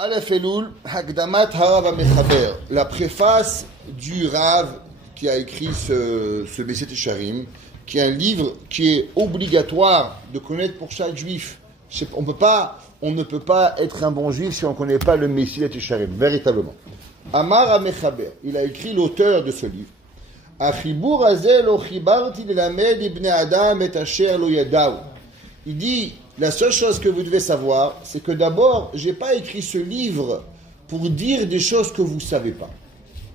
Aleph Elul, Hakdamat Harav HaMechaber, la préface du Rav qui a écrit ce Meset Yesharim, qui est un livre qui est obligatoire de connaître pour chaque juif. On ne peut pas être un bon juif si on ne connaît pas le Meset Yesharim, véritablement. Amar HaMechaber, il a écrit l'auteur de ce livre. Achibur hazeh lo chibarti lelamed ibn Adam et asher lo yadaou. Il dit, la seule chose que vous devez savoir, c'est que d'abord, j'ai pas écrit ce livre pour dire des choses que vous ne savez pas.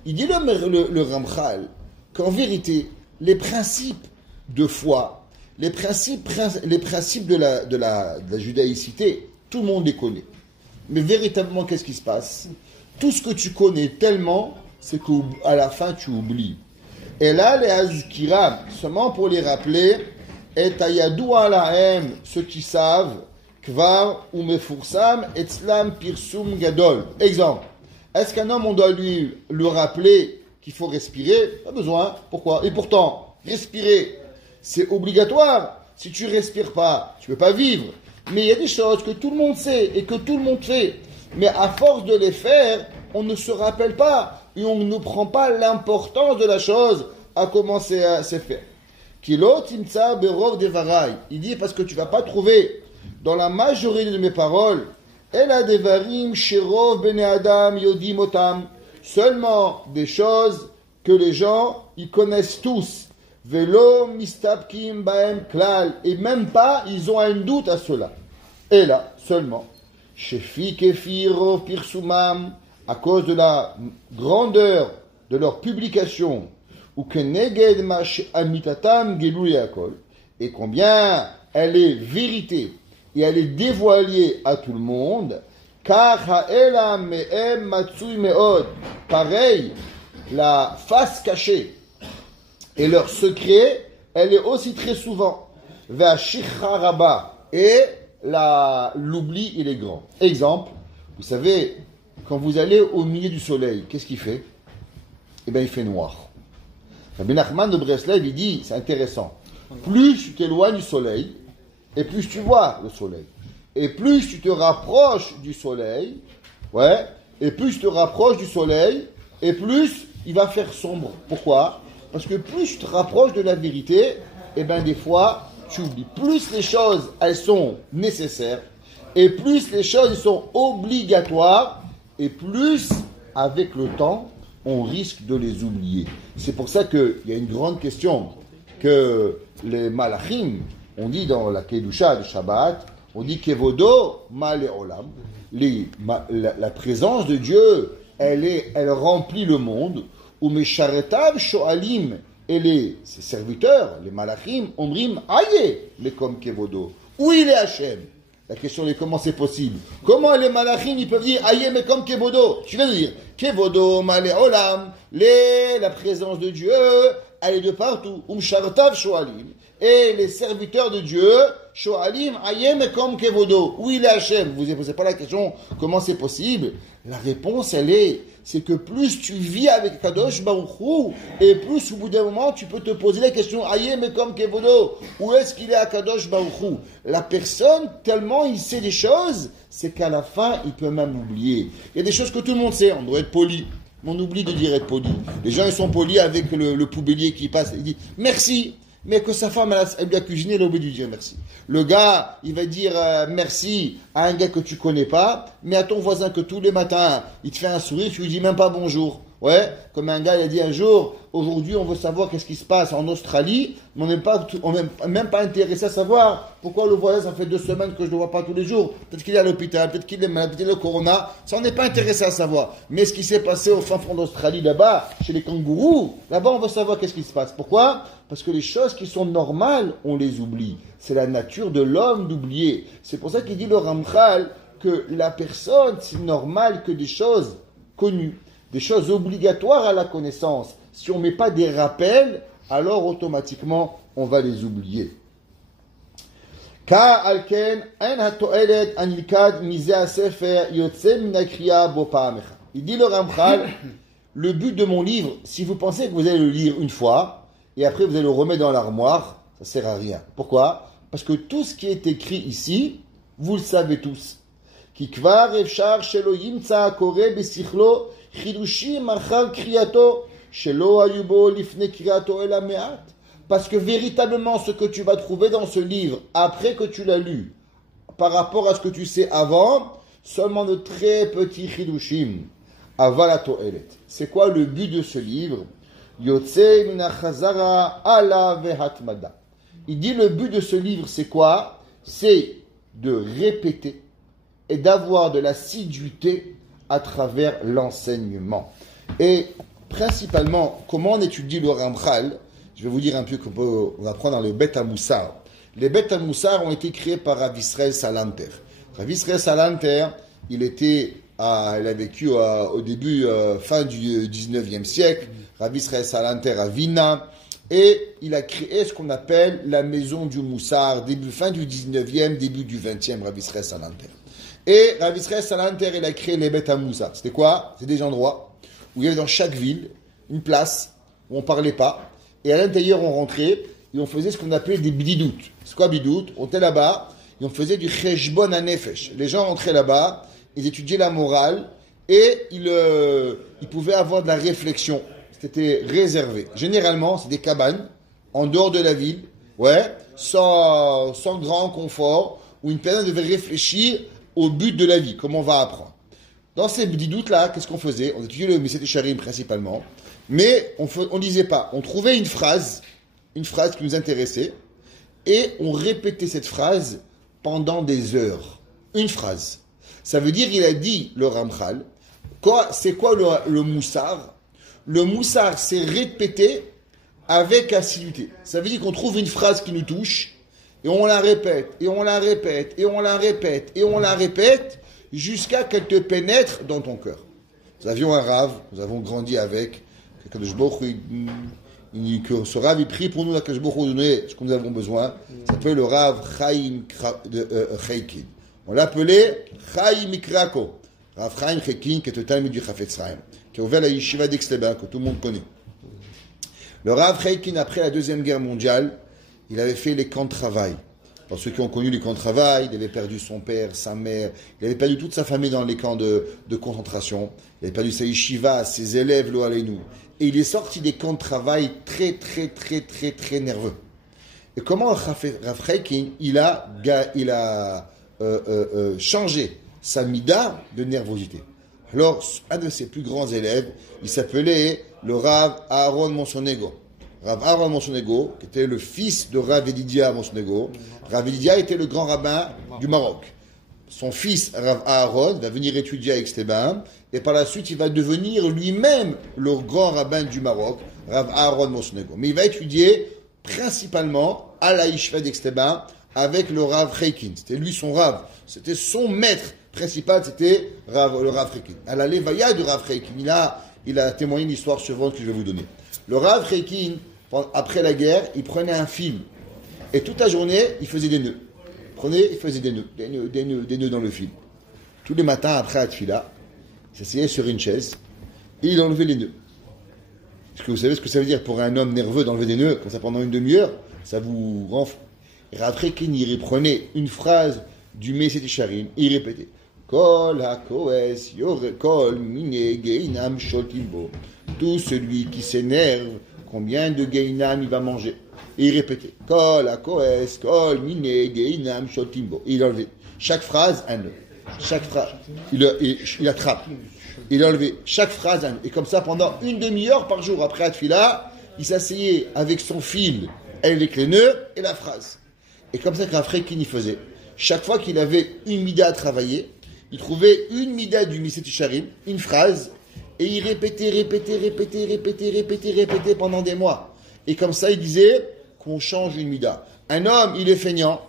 Il dit le Ramchal qu'en vérité, les principes de foi, les principes de la judaïcité, tout le monde les connaît. Mais véritablement, qu'est-ce qui se passe? Tout ce que tu connais tellement, c'est qu'à la fin, tu oublies. Et là, les Azkiram, seulement pour les rappeler, et ayadou alahem, ceux qui savent, kvar ou mefursam, etzlam pirsum gadol. Exemple, est-ce qu'un homme, on doit lui rappeler qu'il faut respirer? Pas besoin. Pourquoi? Et pourtant, respirer, c'est obligatoire. Si tu respires pas, tu peux pas vivre. Mais il y a des choses que tout le monde sait et que tout le monde fait. Mais à force de les faire, on ne se rappelle pas et on ne prend pas l'importance de la chose à commencer à se faire. Kilo timtsa berov devarai. Il dit parce que tu vas pas trouver dans la majorité de mes paroles ela devarim sherov bene adam yodim otam, seulement des choses que les gens ils connaissent tous. Velo mistapkim baem klal, et même pas ils ont un doute à cela. Et là seulement shefi kefiro pirsumam, à cause de la grandeur de leur publication, ou que neged mash amitatam gelou yakol, et combien elle est vérité et elle est dévoilée à tout le monde, car ha'ela me'em matsui me'od, pareil, la face cachée et leur secret, elle est aussi très souvent ve'ashikha rabba, et l'oubli il est grand. Exemple, vous savez, quand vous allez au milieu du soleil, qu'est-ce qu'il fait? Eh bien, il fait noir. Rabbi Nachman de Breslev, il dit, c'est intéressant, plus tu t'éloignes du soleil, et plus tu vois le soleil, et plus tu te rapproches du soleil, et plus tu te rapproches du soleil, et plus il va faire sombre. Pourquoi? Parce que plus tu te rapproches de la vérité, et bien des fois, tu oublies. Plus les choses, elles sont nécessaires, et plus les choses, elles sont obligatoires, et plus, avec le temps, on risque de les oublier. C'est pour ça qu'il y a une grande question que les malachim, on dit dans la Kedusha de Shabbat, on dit Kevodo Male Olam, la présence de Dieu, elle remplit le monde, ou Mesharetav Shoalim, et ses serviteurs, les malachim, omrim Aye, mais comme Kevodo. Où il est Hachem? La question est comment c'est possible? Comment les malachim ils peuvent dire Aïe mais comme Kevodo? Tu viens de dire Kevodo, Male Olam, la présence de Dieu, elle est de partout. Shartav Shoalim. Et les serviteurs de Dieu, Shoalim, Aïe mais comme Kevodo. Où il est Hachem? Vous ne posez pas la question comment c'est possible? La réponse c'est que plus tu vis avec Kadosh Baruch Hu, et plus au bout d'un moment tu peux te poser la question Aïe mais comme Kevodo, où est-ce qu'il est à Kadosh Baruch Hu? La personne, tellement il sait des choses, c'est qu'à la fin il peut même oublier. Il y a des choses que tout le monde sait, on doit être poli, mais on oublie de dire être poli. Les gens ils sont polis avec le poubellier qui passe, il dit merci, mais que sa femme elle lui a cuisiné, elle a oublié de dire merci. Le gars, il va dire merci à un gars que tu connais pas, mais à ton voisin que tous les matins, il te fait un sourire, tu lui dis même pas bonjour. Ouais, comme un gars, il a dit un jour, aujourd'hui on veut savoir qu'est-ce qui se passe en Australie, mais on n'est même pas intéressé à savoir pourquoi le voisin, ça fait 2 semaines que je ne le vois pas tous les jours. Peut-être qu'il est à l'hôpital, peut-être qu'il est malade, peut-être qu'il a le corona, ça on n'est pas intéressé à savoir. Mais ce qui s'est passé au fin fond d'Australie, là-bas, chez les kangourous, là-bas on veut savoir qu'est-ce qui se passe. Pourquoi? Parce que les choses qui sont normales, on les oublie. C'est la nature de l'homme d'oublier. C'est pour ça qu'il dit le Ramchal que la personne, c'est normal que des choses connues, des choses obligatoires à la connaissance, si on ne met pas des rappels, alors automatiquement on va les oublier. Il dit le Ramchal, le but de mon livre, si vous pensez que vous allez le lire une fois, et après vous allez le remettre dans l'armoire, ça ne sert à rien. Pourquoi? Parce que tout ce qui est écrit ici, vous le savez tous. כי כבר אפשר שלא ימצא הקורא בשכלו חידושים אחר קריאתו, שלא היו בו לפני קריאתו אלא מעט. Parce que véritablement, ce que tu vas trouver dans ce livre, après que tu l'as lu, par rapport à ce que tu sais avant, seulement de très petits chidushim. Avala to'elet. C'est quoi le but de ce livre? Yotse min hachazara ala vehatmada. Il dit le but de ce livre, c'est quoi? C'est de répéter et d'avoir de l'assiduité à travers l'enseignement. Et principalement, comment on étudie le Ramchal? Je vais vous dire un peu qu'on va prendre dans les Beth HaMussar. Les Beth HaMussar ont été créés par Rav Israël Salanter. Rav Israël Salanter, il a vécu au début, fin du 19e siècle. Rav Israël Salanter à Vina. Et il a créé ce qu'on appelle la maison du Moussar, fin du 19e, début du 20e, Rav Israël Salanter. Et Rav Israël Salanter, il a créé les Beth HaMussar. C'était quoi? C'est des endroits où il y avait dans chaque ville une place où on ne parlait pas. Et à l'intérieur, on rentrait et on faisait ce qu'on appelait des bididoutes. C'est quoi bidout? On était là-bas et on faisait du cheshbon hanefesh. Les gens rentraient là-bas, ils étudiaient la morale et ils pouvaient avoir de la réflexion. C'était réservé. Généralement, c'est des cabanes en dehors de la ville, sans grand confort, où une personne devait réfléchir au but de la vie, comment on va apprendre. Dans ces bididoutes-là, qu'est-ce qu'on faisait? On étudiait le Meset Sharim principalement. Mais on lisait pas. On trouvait une phrase qui nous intéressait, et on répétait cette phrase pendant des heures. Une phrase. Ça veut dire, il a dit, le Ramchal, c'est quoi le moussar? Le moussar, c'est répéter avec assiduité. Ça veut dire qu'on trouve une phrase qui nous touche, et on la répète, et on la répète, et on la répète, et on la répète, jusqu'à qu'elle te pénètre dans ton cœur. Nous avions un Rav, nous avons grandi avec, que ce Rav, il prie pour nous, que donner ce que nous avons besoin. Ça s'appelle le Rav Chaim Chaikin. On l'appelait Chaim Mikrako. Rav Chaim Chaikin, qui est le Talmud du Chafetz Chaim, qui a ouvert la yeshiva d'Aix-les-Bains, que tout le monde connaît. Le Rav Chaikin, après la Deuxième Guerre mondiale, il avait fait les camps de travail. Pour ceux qui ont connu les camps de travail, il avait perdu son père, sa mère, il avait perdu toute sa famille dans les camps de concentration, il avait perdu sa yeshiva, ses élèves, lo aleinu. Et il est sorti des camps de travail très, très, très, très, très nerveux. Et comment Rav Chaikin, il a changé sa mida de nervosité. Alors, un de ses plus grands élèves, il s'appelait le Rav Aaron Monsonego. Rav Aaron Monsonego, qui était le fils de Rav Edidia Monsonego. Rav Edidia était le grand rabbin du Maroc. Son fils, Rav Aaron, va venir étudier à Aix-les-Bains, et par la suite, il va devenir lui-même le grand rabbin du Maroc, Rav Aaron Monsonego. Mais il va étudier principalement à la yeshiva d'Aix-les-Bains avec le Rav Chaikin. C'était lui son Rav. C'était son maître principal, c'était le Rav Chaikin. À la Levaya du Rav Chaikin, il a témoigné l'histoire suivante que je vais vous donner. Le Rav Chaikin, après la guerre, il prenait un fil. Et toute la journée, il faisait des nœuds. Il faisait des nœuds dans le fil. Tous les matins, après la tfila, il s'asseyait sur une chaise et il enlevait les nœuds. Est-ce que vous savez ce que ça veut dire pour un homme nerveux d'enlever des nœuds, comme ça pendant une demi-heure? Ça vous rend fou. Et Rav Chaikin, il reprenait une phrase du Meset Sharim, il répétait Kol hakoes yore kol mine geinam shotimbo. Tout celui qui s'énerve, combien de geinam il va manger? Et il répétait Kol hakoes kol mine geinam shotimbo. Et il enlevait chaque phrase un nœud. Chaque phrase, il attrape. Il enlevait chaque phrase un nœud. Et comme ça, pendant une demi-heure par jour après la tfila, il s'asseyait avec son fil, avec les nœuds et la phrase. Et comme ça qu'un Chaikin y faisait. Chaque fois qu'il avait une mida à travailler, il trouvait une mida du Meset Sharim, une phrase, et il répétait pendant des mois. Et comme ça, il disait qu'on change une mida. Un homme, il est feignant.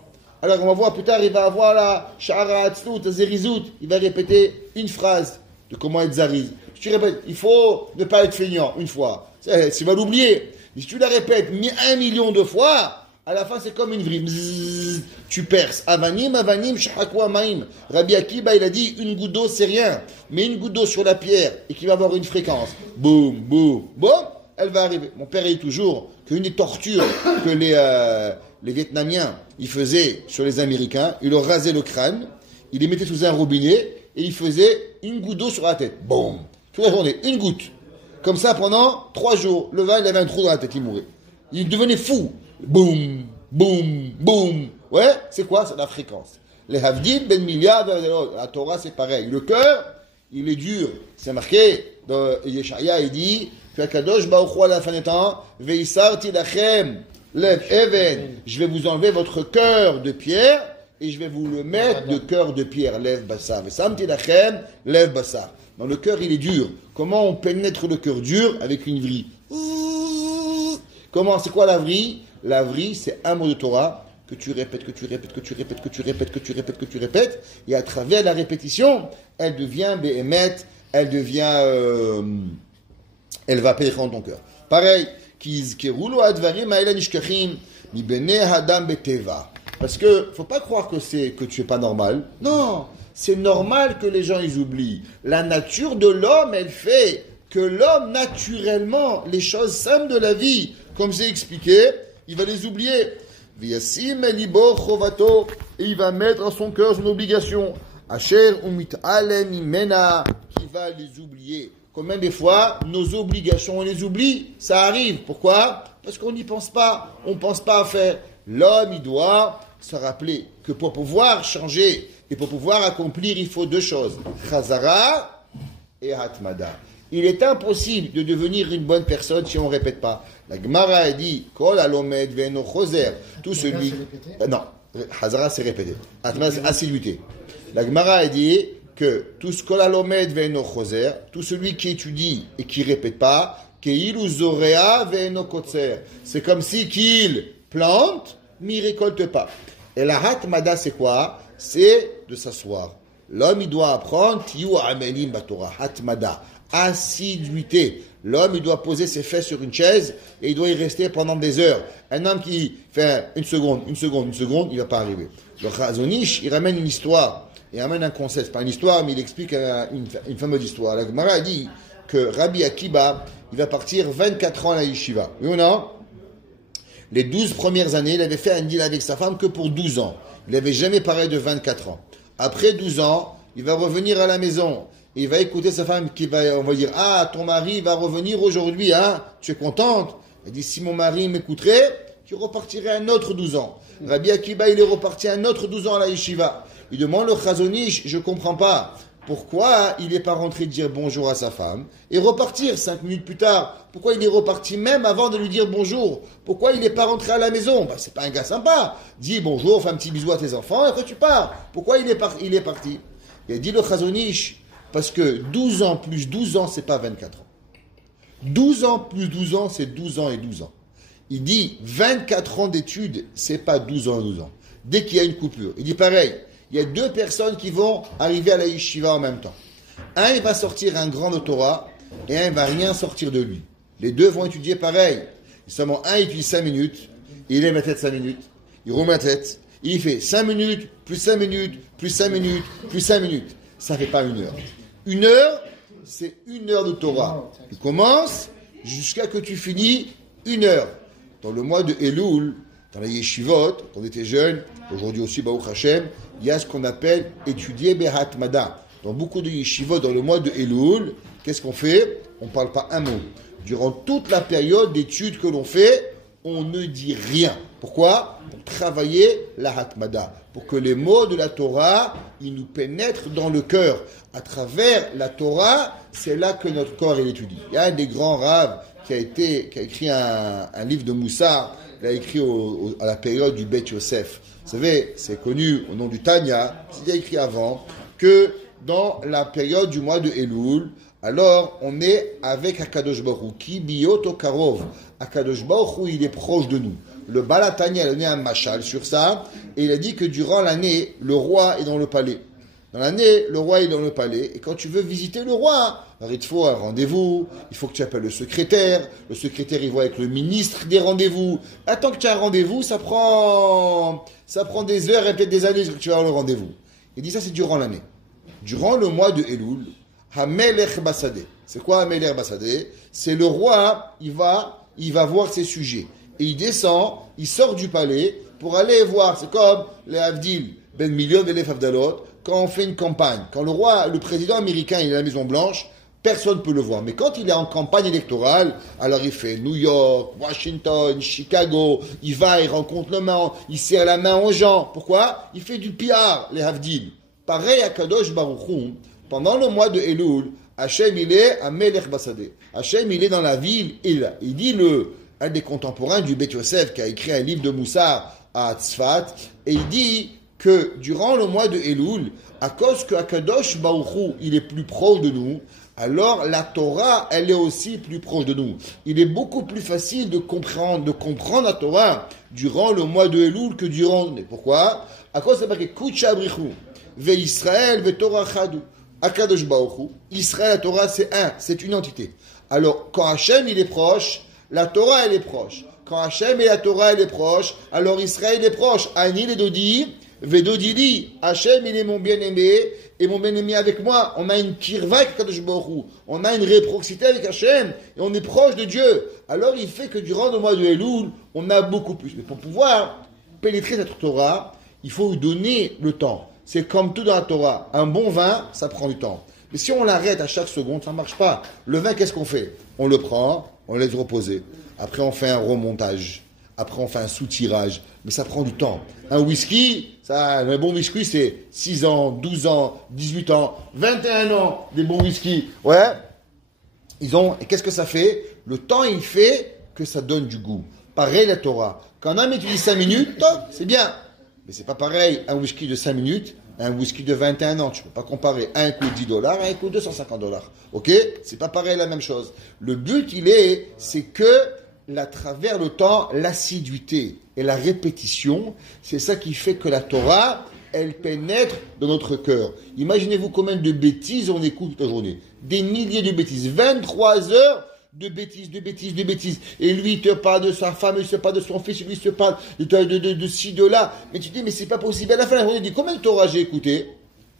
Alors on va voir plus tard, il va avoir la Sha'ara Atzlut, Zerizut, il va répéter une phrase de comment être Zariz. Si tu répètes, il faut ne pas être feignant une fois. Tu vas l'oublier. Mais si tu la répètes 1 million de fois, à la fin, c'est comme une vrille. Bzzz, tu perces. Avanim, shahakwa maim. Rabbi Akiba, il a dit, une goutte d'eau, c'est rien. Mais une goutte d'eau sur la pierre, et qui va avoir une fréquence. Boum, boum, boum, elle va arriver. Mon père dit toujours qu'une des tortures que les Vietnamiens, ils faisaient sur les Américains, ils leur rasaient le crâne, il les mettait sous un robinet et il faisait une goutte d'eau sur la tête. Boum. Toute la journée, une goutte. Comme ça pendant 3 jours. Le vin, il avait un trou dans la tête, il mourait. Il devenait fou. Boum, boum, boum. Ouais, c'est quoi? C'est la fréquence. Les Havdil, Ben Milliard, la Torah, c'est pareil. Le cœur, il est dur. C'est marqué dans Yeshaya, il dit que Kadosh Baruch Hu à la fin des temps, Veisarti lachem, lev even, je vais vous enlever votre cœur de pierre et je vais vous le mettre de cœur de pierre, lev bassar. Veisarti lachem, lev bassar. Dans le cœur, il est dur. Comment on pénètre le cœur dur? Avec une vrille. Comment? C'est quoi la vrille? La vrille, c'est un mot de Torah que tu répètes, que tu répètes, que tu répètes, que tu répètes, que tu répètes, que tu répètes, et à travers la répétition, elle devient béhémet, elle devient, elle va pénétrer dans ton cœur. Pareil, parce que faut pas croire que tu es pas normal. Non, c'est normal que les gens ils oublient. La nature de l'homme, elle fait que l'homme naturellement, les choses simples de la vie, comme j'ai expliqué, il va les oublier. Viasim elibo chovato, et il va mettre à son cœur son obligation. Asher umit alem imena, qui va les oublier. Combien des fois, nos obligations, on les oublie? Ça arrive. Pourquoi? Parce qu'on n'y pense pas. On ne pense pas à faire. L'homme, il doit se rappeler que pour pouvoir changer et pour pouvoir accomplir, il faut 2 choses. Chazara et Hatmada. Il est impossible de devenir une bonne personne si on ne répète pas. La Gemara a dit, Kol alomed ve'eno choser. Tout celui... Non, Hazara c'est répété. Hatmada c'est assiduité. La Gemara a dit que tout ce Kol alomed ve'eno choser, tout celui qui étudie et qui ne répète pas, Keil ou zorea ve'eno kotser. C'est comme si qu'il plante, mais il ne récolte pas. Et la Hatmada c'est quoi? C'est de s'asseoir. L'homme il doit apprendre, Tiyu amenim batora, Hatmada. Assiduité. L'homme, il doit poser ses fesses sur une chaise et il doit y rester pendant des heures. Un homme qui fait une seconde, il ne va pas arriver. Le Chazonish, il ramène une histoire, il ramène un concept. Pas une histoire, mais il explique une fameuse histoire. La Gemara dit que Rabbi Akiba, il va partir 24 ans à la yeshiva. Oui ou non? Les 12 premières années, il avait fait un deal avec sa femme que pour 12 ans. Il n'avait jamais parlé de 24 ans. Après 12 ans, il va revenir à la maison. Il va écouter sa femme qui va, on va dire, ah, ton mari va revenir aujourd'hui, hein, tu es contente? Elle dit, si mon mari m'écouterait, tu repartirais un autre 12 ans. Rabbi Akiba, il est reparti un autre 12 ans à la yeshiva. Il demande le Chazonish, je comprends pas. Pourquoi il n'est pas rentré dire bonjour à sa femme et repartir 5 minutes plus tard? Pourquoi il est reparti même avant de lui dire bonjour? Pourquoi il n'est pas rentré à la maison? C'est pas un gars sympa. Dis bonjour, fais un petit bisou à tes enfants et après tu pars. Pourquoi il est parti? Il a dit le Chazonish, parce que 12 ans plus 12 ans, c'est pas 24 ans. 12 ans plus 12 ans, c'est 12 ans et 12 ans. Il dit 24 ans d'études, c'est pas 12 ans et 12 ans. Dès qu'il y a une coupure. Il dit pareil, il y a 2 personnes qui vont arriver à la yeshiva en même temps. Un, il va sortir un grand Torah et un, il va rien sortir de lui. Les 2 vont étudier pareil. Seulement un, il étudie 5 minutes, il lève la tête 5 minutes, il remet la tête, il fait 5 minutes, plus 5 minutes, plus 5 minutes, plus 5 minutes. Ça ne fait pas 1 heure. 1 heure, c'est 1 heure de Torah. Tu commences jusqu'à que tu finis 1 heure. Dans le mois de Elul, dans les yeshivot, quand on était jeune, aujourd'hui aussi, Baruch Hashem, il y a ce qu'on appelle étudier Behatmada. Dans beaucoup de yeshivot, dans le mois de Elul, qu'est-ce qu'on fait? On ne parle pas un mot. Durant toute la période d'études que l'on fait, on ne dit rien. Pourquoi? Pour travailler la Hatmada. Pour que les mots de la Torah, ils nous pénètrent dans le cœur. À travers la Torah, c'est là que notre corps est étudié. Il y a un des grands raves qui a écrit un livre de Moussa. Il a écrit à la période du Beth Yosef. Vous savez, c'est connu au nom du Tanya. C'est déjà écrit avant que dans la période du mois de Elul, alors on est avec Akadosh Baruch Hu, qui biyoto karov. Akadosh Baruch Hu, il est proche de nous. Le Balatania a donné un machal sur ça, et il a dit que durant l'année, le roi est dans le palais. Dans l'année, le roi est dans le palais, et quand tu veux visiter le roi, alors il te faut un rendez-vous, il faut que tu appelles le secrétaire il voit avec le ministre des rendez-vous. Attends que tu as un rendez-vous, ça prend des heures et peut-être des années que tu vas avoir le rendez-vous. Il dit ça, c'est durant l'année. Durant le mois de Elul, Hamelech Basadeh. C'est quoi Hamelech Basadeh? C'est le roi, il va voir ses sujets. Et il descend, il sort du palais pour aller voir. C'est comme les Havdil, Ben Million et les Favdalot. quand on fait une campagne. Quand le président américain il est à la Maison Blanche, personne ne peut le voir. Mais quand il est en campagne électorale, alors il fait New York, Washington, Chicago, il va, il rencontre le monde, il serre la main aux gens. Pourquoi? Il fait du PR, les Havdil. Pareil à Kadosh Baruch Hu, pendant le mois de Elul, Hachem il est à Melech Basadeh. Hachem il est dans la ville, il dit un des contemporains du Beth Yosef qui a écrit un livre de Moussar à Tzfat, et il dit que durant le mois de Elul, à cause que Akadosh Baruch Hu, il est plus proche de nous, alors la Torah, elle est aussi plus proche de nous. Il est beaucoup plus facile de comprendre la Torah durant le mois de Elul que durant... Pourquoi? À cause c'est marqué Kucha Abrichu, Ve Israël, Ve Torah Chadu. Akadosh Baruch Hu, Israël, la Torah, c'est une entité. Alors, quand Hachem, il est proche, la Torah, elle est proche. Quand Hachem et la Torah, elle est proche, alors Israël est proche. Ani le Dodi, Vedodili, Hachem, il est mon bien-aimé, et mon bien-aimé avec moi. On a une kirva avec Akadosh Baruch Hu. On a une réciprocité avec Hachem, et on est proche de Dieu. Alors, il fait que durant le mois de Elul, on a beaucoup plus. Mais pour pouvoir pénétrer cette Torah, il faut lui donner le temps. C'est comme tout dans la Torah. Un bon vin, ça prend du temps. Mais si on l'arrête à chaque seconde, ça ne marche pas. Le vin, qu'est-ce qu'on fait? On le prend, on le laisse reposer. Après, on fait un remontage. Après, on fait un soutirage. Mais ça prend du temps. Un whisky, un bon whisky, c'est 6 ans, 12 ans, 18 ans, 21 ans, des bons whisky. Ouais. Et qu'est-ce que ça fait? Le temps, il fait que ça donne du goût. Pareil, la Torah. Quand un homme étudie 5 minutes, c'est bien. Mais c'est pas pareil, un whisky de 5 minutes, un whisky de 21 ans. Tu peux pas comparer. Un coûte $10, un coûte $250. Ok? C'est pas pareil la même chose. Le but, c'est que, à travers le temps, l'assiduité et la répétition, c'est ça qui fait que la Torah, elle pénètre dans notre cœur. Imaginez-vous combien de bêtises on écoute toute la journée. Des milliers de bêtises. 23 heures de bêtises. Et lui, il te parle de sa femme, il se parle de son fils, lui, il se parle de ci, de là. Mais tu te dis, mais c'est pas possible. À la fin de la journée, il dit, combien de Torah j'ai écouté?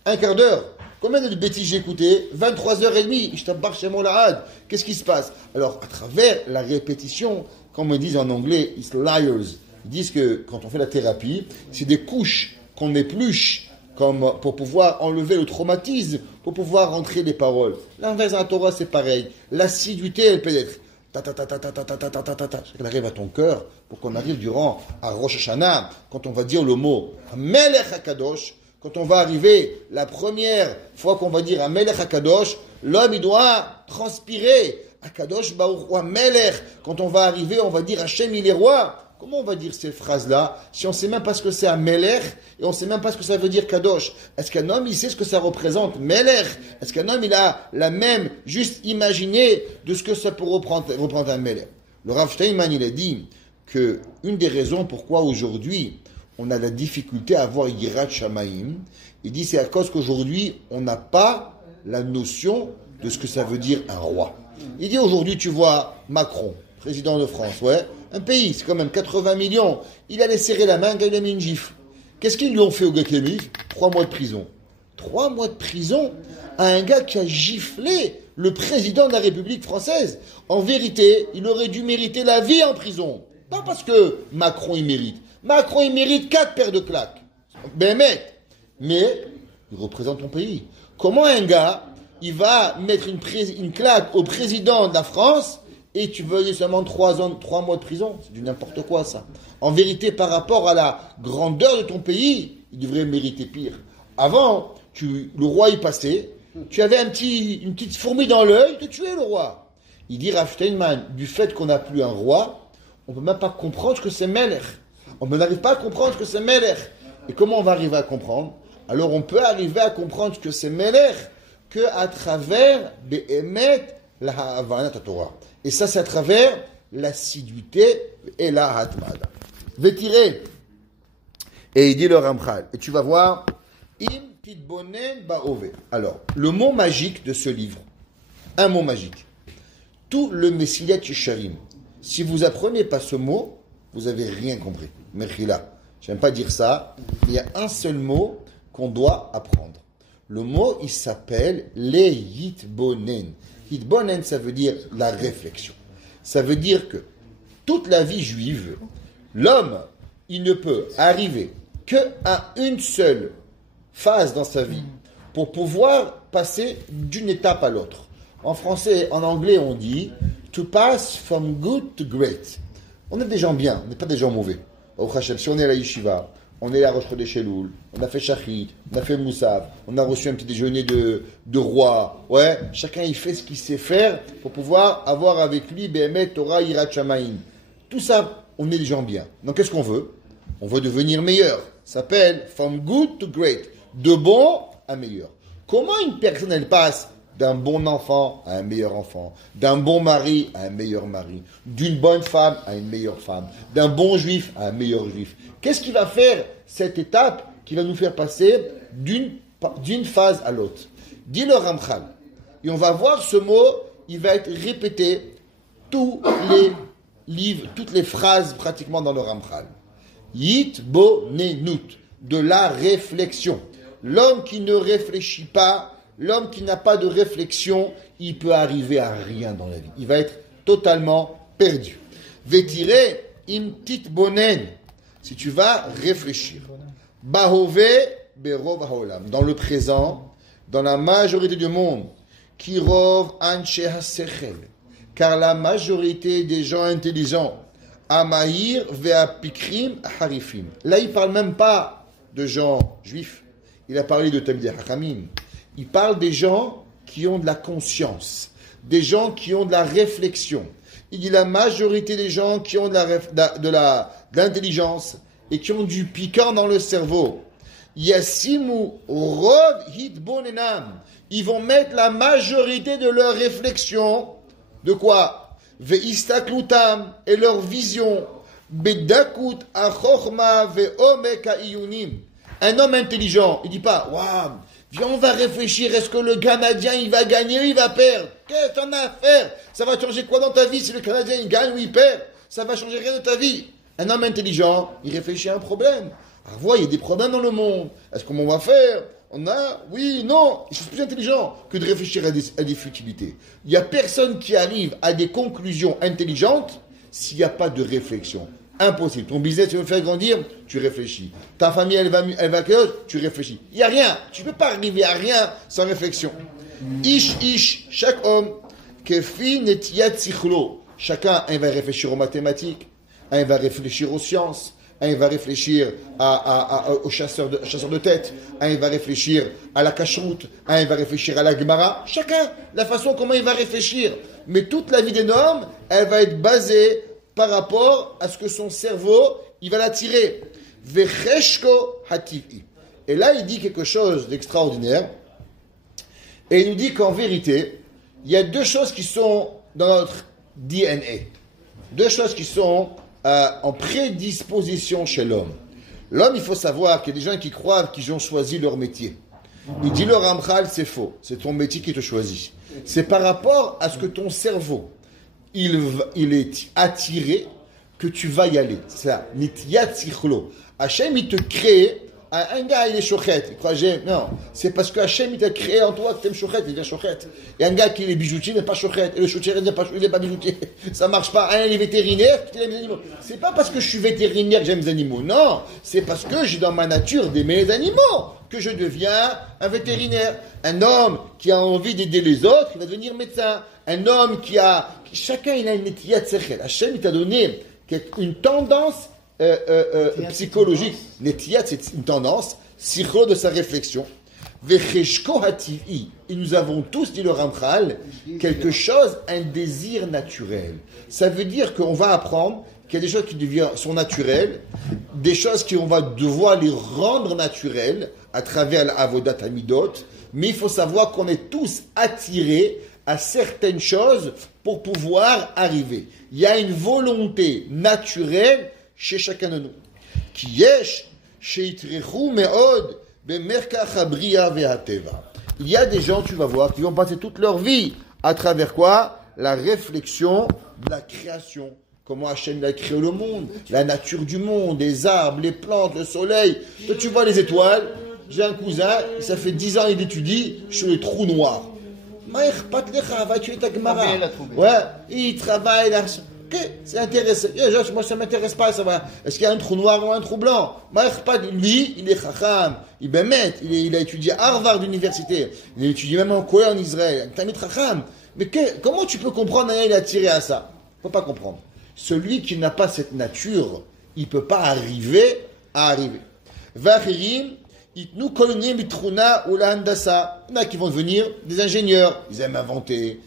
Un quart d'heure. Combien de bêtises j'ai écouté? 23h30. Je t'embarque chez mon lahad. Qu'est-ce qui se passe? Alors, à travers la répétition, comme on dit en anglais, it's liars. Ils disent que quand on fait la thérapie, c'est des couches qu'on épluche comme pour pouvoir enlever le traumatisme, pour pouvoir rentrer les paroles. L'inverse de la Torah, c'est pareil. L'assiduité, elle peut être elle arrive à ton cœur pour qu'on arrive durant à Rosh Hashanah, quand on va dire le mot Melech HaKadosh, quand on va arriver la première fois qu'on va dire Melech HaKadosh, l'homme il doit transpirer HaKadosh Baruch Hu Melech. Quand on va arriver, on va dire Hachem il est roi. Comment on va dire ces phrases-là si on ne sait même pas ce que c'est un Melech et on ne sait même pas ce que ça veut dire Kadosh? Est-ce qu'un homme, il sait ce que ça représente Melech? Est-ce qu'un homme, il a la même, juste imaginé de ce que ça peut reprendre un Melech? Le Rav Steinman, il a dit que une des raisons pourquoi aujourd'hui on a la difficulté à avoir Yirat Shamayim, il dit c'est à cause qu'aujourd'hui on n'a pas la notion de ce que ça veut dire un roi. Il dit aujourd'hui tu vois Macron, président de France, ouais. Un pays, c'est quand même 80 millions. Il allait serrer la main, il a mis une gifle. Qu'est-ce qu'ils lui ont fait au gars qui l'a mis? 3 mois de prison. 3 mois de prison à un gars qui a giflé le président de la République française. En vérité, il aurait dû mériter la vie en prison. Pas parce que Macron, il mérite. Macron, il mérite 4 paires de claques. Ben, mais il représente ton pays. Comment un gars, il va mettre une claque au président de la France et tu veux seulement 3 mois de prison? C'est du n'importe quoi, ça. En vérité, par rapport à la grandeur de ton pays, il devrait mériter pire. Avant, le roi y passait, tu avais une petite fourmi dans l'œil, tu tuais le roi. Il dit Rav Steinman, du fait qu'on n'a plus un roi, on ne peut même pas comprendre ce que c'est Melech. On n'arrive pas à comprendre ce que c'est Melech. Et comment on va arriver à comprendre? Alors on peut arriver à comprendre ce que c'est Melech qu'à travers Be'emet la Ha'avanat Torah. Et ça, c'est à travers l'assiduité et la hatmada. Vétiré. Et il dit le Ramchal. Et tu vas voir, im titbonen ba'ove. Alors, le mot magique de ce livre, un mot magique. Tout le Messilat Yesharim. Si vous apprenez pas ce mot, vous n'avez rien compris. Mechila. J'aime pas dire ça. Il y a un seul mot qu'on doit apprendre. Le mot, il s'appelle le hitbonen. Hitbonen, ça veut dire la réflexion. Ça veut dire que toute la vie juive, l'homme, il ne peut arriver qu'à une seule phases dans sa vie pour pouvoir passer d'une étape à l'autre. En français, en anglais, on dit to pass from good to great. On est des gens bien, on n'est pas des gens mauvais. Au Hachem, si on est à la yeshiva, on est à Rosh Chodesh Elul, on a fait Shachrit, on a fait Moussaf, on a reçu un petit déjeuner de roi. Ouais, chacun il fait ce qu'il sait faire pour pouvoir avoir avec lui Behemet Torah Yirat Shamayim. Tout ça, on est des gens bien. Donc qu'est-ce qu'on veut? On veut devenir meilleur. Ça s'appelle from good to great. De bon à meilleur. Comment une personne elle passe d'un bon enfant à un meilleur enfant, d'un bon mari à un meilleur mari, d'une bonne femme à une meilleure femme, d'un bon juif à un meilleur juif? Qu'est-ce qui va faire cette étape qui va nous faire passer d'une phase à l'autre? Dit le Ramchal. Et on va voir ce mot, il va être répété tous les livres, toutes les phrases pratiquement dans le Ramchal. Yit bo nenut, de la réflexion. L'homme qui ne réfléchit pas, l'homme qui n'a pas de réflexion, il peut arriver à rien dans la vie. Il va être totalement perdu. Vetire im titbonen, si tu vas réfléchir. Bahove berov haolam, dans le présent, dans la majorité du monde, kirov anche hasechel, car la majorité des gens intelligents, amahir ve'apikrim harifim. Là, il parle même pas de gens juifs. Il a parlé de Talmidei Chachamim. Il parle des gens qui ont de la conscience, des gens qui ont de la réflexion. Il dit la majorité des gens qui ont de l'intelligence et qui ont du piquant dans le cerveau. Yasimu rov hitbonenam. Ils vont mettre la majorité de leur réflexion, de quoi? Veistaklutam, et leur vision. Bedakut achochma veomek haiyunim. Un homme intelligent, il dit pas, waouh, viens, on va réfléchir, est-ce que le Canadien, il va gagner ou il va perdre? Qu'est-ce que t'en as à faire? Ça va changer quoi dans ta vie si le Canadien, il gagne ou il perd? Ça va changer rien de ta vie. Un homme intelligent, il réfléchit à un problème. Alors, voilà, il y a des problèmes dans le monde. Est-ce qu'on va faire? On a, oui, non. Je suis plus intelligent que de réfléchir à des futilités. Il n'y a personne qui arrive à des conclusions intelligentes s'il n'y a pas de réflexion. Impossible. Ton business, tu veux le faire grandir, tu réfléchis. Ta famille, elle va que tu réfléchis. Il n'y a rien. Tu ne peux pas arriver à rien sans réflexion. Ish, chaque homme, kefi netiyat sichlo. Chacun, il va réfléchir aux mathématiques, un va réfléchir aux sciences, un va réfléchir au chasseur de tête, un va réfléchir à la cacheroute, un va réfléchir à la gemara. Chacun, la façon comment il va réfléchir. Mais toute la vie d'un homme, elle va être basée par rapport à ce que son cerveau, il va l'attirer. Vecheshko hativi. Et là, il dit quelque chose d'extraordinaire. Et il nous dit qu'en vérité, il y a deux choses qui sont dans notre DNA. Deux choses qui sont en prédisposition chez l'homme. L'homme, il faut savoir qu'il y a des gens qui croient qu'ils ont choisi leur métier. Il dit le Ramchal, c'est faux. C'est ton métier qui te choisit. C'est par rapport à ce que ton cerveau, il est attiré que tu vas y aller. C'est ça. Nitiyat sichlo. Hachem, il te crée. Un gars, il est chochet. Il croit, non. C'est parce que Hachem, il t'a créé en toi que tu aimes chochet. Il devient chochet. Et un gars qui est bijoutier n'est pas chochet. Et le chochet, il n'est pas bijoutier. Ça marche pas. Un, il est vétérinaire, il aime les animaux. C'est pas parce que je suis vétérinaire que j'aime les animaux. Non. C'est parce que j'ai dans ma nature d'aimer les animaux que je deviens un vétérinaire. Un homme qui a envie d'aider les autres, il va devenir médecin. Un homme chacun, il a une netiyat sechel. Hachem, il t'a donné une tendance psychologique. Netiyat, c'est une tendance, sichlo de sa réflexion. Vecheshko hativi. Et nous avons tous, dit le Ramchal, quelque chose, un désir naturel. Ça veut dire qu'on va apprendre qu'il y a des choses qui sont naturelles, des choses qu'on va devoir les rendre naturelles à travers l'avodat amidot, mais il faut savoir qu'on est tous attirés à certaines choses pour pouvoir arriver. Il y a une volonté naturelle chez chacun de nous. Qui yesh sheitrechu meod bemerkach habria vehateva. Il y a des gens, tu vas voir, qui vont passer toute leur vie à travers quoi? La réflexion de la création. Comment Hachem a créé le monde, la nature du monde, les arbres, les plantes, le soleil. Toi, tu vois les étoiles. J'ai un cousin, ça fait 10 ans il étudie sur les trous noirs. Va tuer ta Gemara. Ouais, il travaille là. Ok, c'est intéressant. Moi, ça m'intéresse pas, ça va. Est-ce qu'il y a un trou noir ou un trou blanc? Lui, il est chacham, il a étudié à Harvard Université, il a étudié même en Koé en Israël, Tamid chacham. Mais comment tu peux comprendre il a tiré à ça? Faut pas comprendre. Celui qui n'a pas cette nature, il peut pas arriver à arriver. Vachirim, nous connaissons mitruna ou la handasa. Il y en a qui vont devenir des ingénieurs. Ils aiment inventer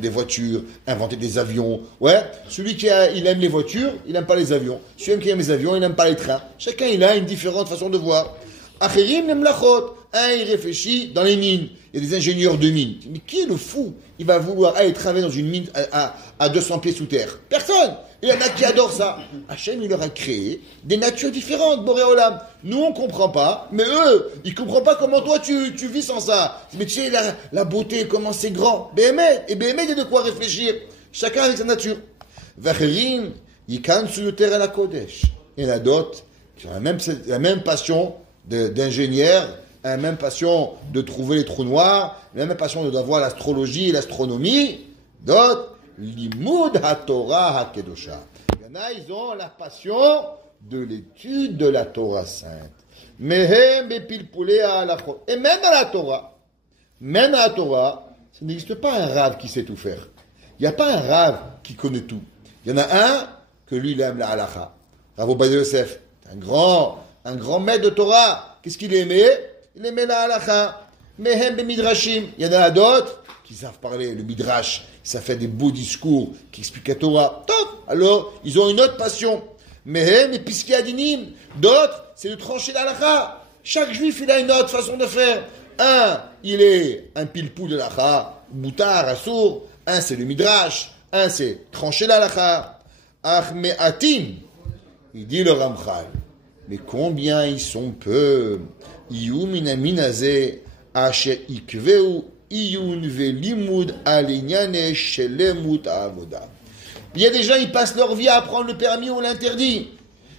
des voitures, inventer des avions. Ouais. Celui il aime les voitures, il n'aime pas les avions. Celui qui aime les avions, il n'aime pas les trains. Chacun, il a une différente façon de voir. Achirim nemlachot. Un, il réfléchit dans les mines. Il y a des ingénieurs de mines. Mais qui est le fou? Il va vouloir aller travailler dans une mine à 200 pieds sous terre. Personne. Il y en a qui adorent ça. Hachem, il leur a créé des natures différentes, Boré Olam. Nous, on ne comprend pas, mais eux, ils ne comprennent pas comment toi, tu vis sans ça. Mais tu sais, la beauté, comment c'est grand. Béhémet, il y a de quoi réfléchir. Chacun avec sa nature. Vacherim, yikan sur le terrain la Kodesh. Il y en a d'autres qui ont la même passion d'ingénieur, la même passion de trouver les trous noirs, la même passion d'avoir l'astrologie et l'astronomie. D'autres, Limud HaTorah HaKedosha. Il y en a, ils ont la passion de l'étude de la Torah sainte. Mehem Bepilpulei HaHalachot. Et même dans la Torah, ça n'existe pas un rave qui sait tout faire. Il n'y a pas un rave qui connaît tout. Il y en a un que lui, il aime la halacha. Rav Ovadia Yosef, un grand maître de Torah. Qu'est-ce qu'il aimait? Il aimait la halacha. Mehem Bemidrashim. Il y en a d'autres qui savent parler le midrash, ça fait des beaux discours qui expliquent la Torah. Top. Alors, ils ont une autre passion. Mehem et Piskei Adinim. D'autres, c'est de trancher la halakha. Chaque juif, il a une autre façon de faire. Un, il est un pilpou de l'halakha, boutar, assour. Un, c'est le midrash. Un, c'est trancher la halakha. Achme atim. Il dit le Ramchal. Mais combien ils sont peu. Iyu minaminazé, asher ikveu. Il y a des gens, ils passent leur vie à apprendre le permis ou l'interdit.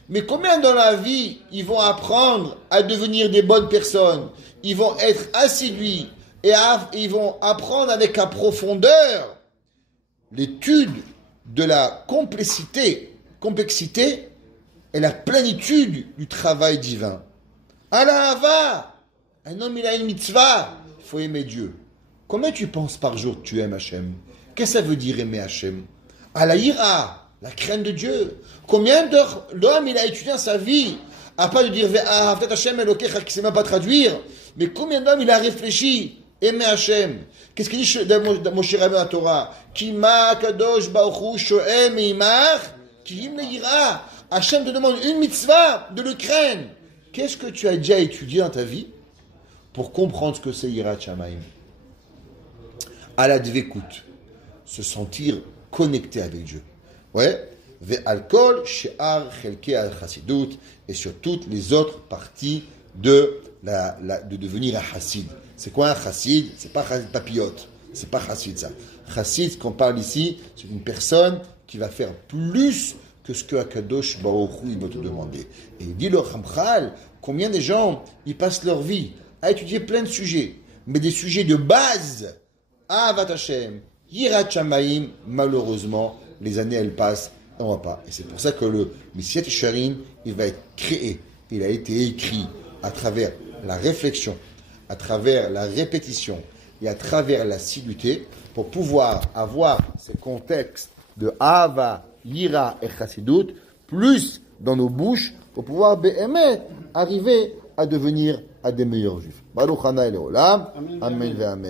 Mais combien dans la vie, ils vont apprendre à devenir des bonnes personnes? Ils vont être assidus et ils vont apprendre avec la profondeur l'étude de la complexité et la plénitude du travail divin. Alahava, un homme, il a une mitzvah, il faut aimer Dieu. Combien tu penses par jour que tu aimes Hachem? Qu'est-ce que ça veut dire aimer Hachem? Alaïra, la crainte de Dieu. Combien d'hommes il a étudié dans sa vie? À pas de dire peut-être Hachem Elokecha qui ne sait même pas traduire. Mais combien d'hommes il a réfléchi? Aimer Hachem. Qu'est-ce qu'il dit dans Moshe Rabbeinu dans la Torah? Kima kadosh baruch hu shoem imach kim leira. Hachem te demande une mitzvah de le craindre. Qu'est-ce que tu as déjà étudié dans ta vie pour comprendre ce que c'est Yirat Shamayim? À la dvekout, se sentir connecté avec Dieu. Ouais. Ve'alkol she'ar chelke al chassidut, et sur toutes les autres parties de devenir un chassid. C'est quoi un chassid? C'est pas chassid papillote. C'est pas chassid ça. Chassid, ce qu'on parle ici, c'est une personne qui va faire plus que ce que Akadosh Baruch Hu il va te demander. Et il dit le Ramchal, combien de gens ils passent leur vie à étudier plein de sujets, mais des sujets de base. Ahavat Hashem, Yirat Shamayim, malheureusement, les années elles passent, on ne voit pas. Et c'est pour ça que le Messiat Yesharim, il va être créé, il a été écrit à travers la réflexion, à travers la répétition et à travers l'assiduité pour pouvoir avoir ces contextes de Ahava, Yira et Chassidut plus dans nos bouches pour pouvoir arriver à devenir à des meilleurs juifs. Baruch Hana Elolam. Amen ve Amen.